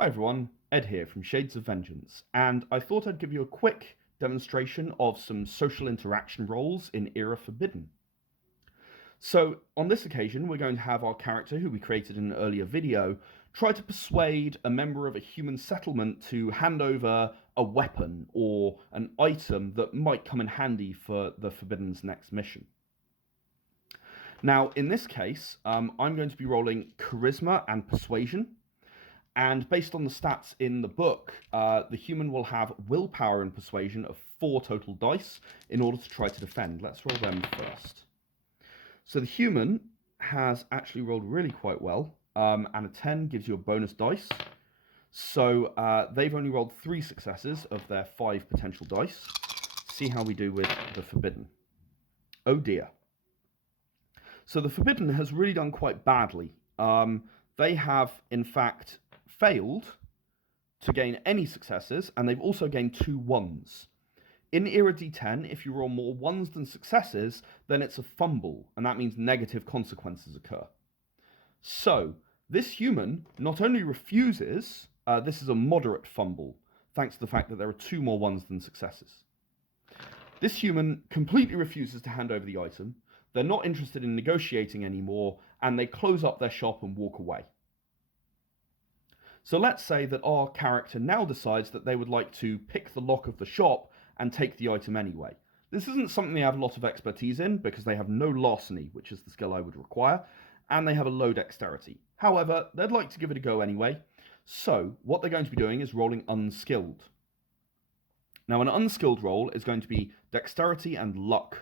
Hi everyone, Ed here from Shades of Vengeance, and I thought I'd give you a quick demonstration of some social interaction roles in Era Forbidden. So, on this occasion, we're going to have our character, who we created in an earlier video, try to persuade a member of a human settlement to hand over a weapon or an item that might come in handy for the Forbidden's next mission. Now, in this case, I'm going to be rolling Charisma and Persuasion. And based on the stats in the book, the human will have willpower and persuasion of 4 total dice in order to try to defend. Let's roll them first. So the human has actually rolled really quite well, and a 10 gives you a bonus dice. So they've only rolled 3 successes of their 5 potential dice. See how we do with the Forbidden. Oh dear. So the Forbidden has really done quite badly. They have, in fact, failed to gain any successes, and they've also gained 2 1s. In Era D10, if you roll more 1s than successes, then it's a fumble, and that means negative consequences occur. So, this human not only refuses, this is a moderate fumble, thanks to the fact that there are 2 more 1s than successes. This human completely refuses to hand over the item, they're not interested in negotiating anymore, and they close up their shop and walk away. So let's say that our character now decides that they would like to pick the lock of the shop and take the item anyway. This isn't something they have a lot of expertise in because they have no larceny, which is the skill I would require, and they have a low dexterity. However, they'd like to give it a go anyway, so what they're going to be doing is rolling Unskilled. Now, an Unskilled roll is going to be dexterity and luck.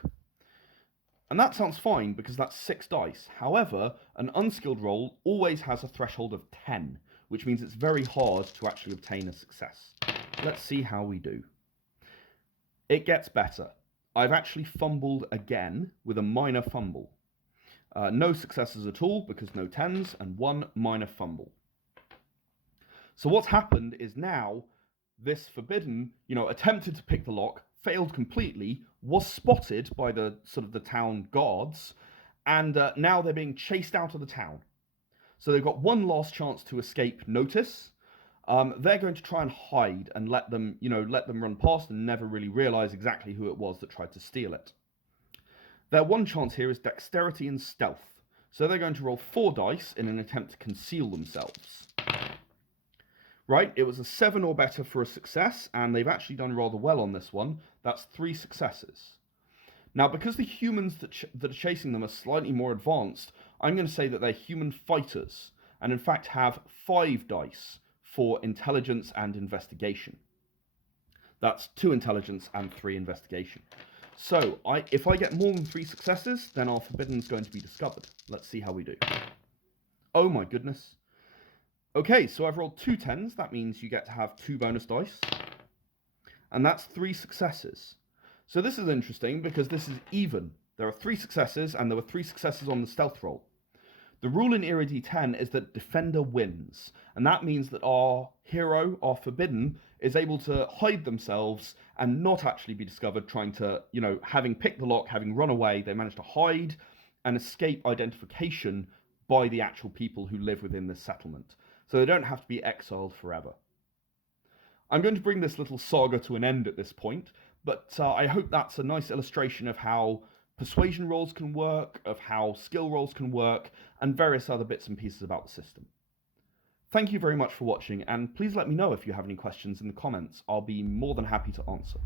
And that sounds fine because that's 6 dice. However, an Unskilled roll always has a threshold of 10, which means it's very hard to actually obtain a success. Let's see how we do. It gets better. I've actually fumbled again with a minor fumble. No successes at all because no 10s, and 1 minor fumble. So what's happened is now this Forbidden, attempted to pick the lock, failed completely, was spotted by the town guards, and now they're being chased out of the town. So they've got one last chance to escape notice. They're going to try and hide and let them run past and never really realize exactly who it was that tried to steal it. Their one chance here is dexterity and stealth. So they're going to roll 4 dice in an attempt to conceal themselves. Right, it was a 7 or better for a success, and they've actually done rather well on this one. That's 3 successes. Now, because the humans that are chasing them are slightly more advanced, I'm going to say that they're human fighters, and in fact have 5 dice for intelligence and investigation. That's 2 intelligence and 3 investigation. So, if I get more than 3 successes, then our Forbidden's going to be discovered. Let's see how we do. Oh my goodness. Okay, so I've rolled 2 10s, that means you get to have 2 bonus dice. And that's 3 successes. So this is interesting because this is even. There are 3 successes, and there were 3 successes on the stealth roll. The rule in Era D10 is that Defender wins, and that means that our hero, our Forbidden, is able to hide themselves and not actually be discovered trying to, having picked the lock, having run away, they manage to hide and escape identification by the actual people who live within this settlement. So they don't have to be exiled forever. I'm going to bring this little saga to an end at this point, but I hope that's a nice illustration of how persuasion rolls can work, of how skill rolls can work, and various other bits and pieces about the system. Thank you very much for watching, and please let me know if you have any questions in the comments. I'll be more than happy to answer.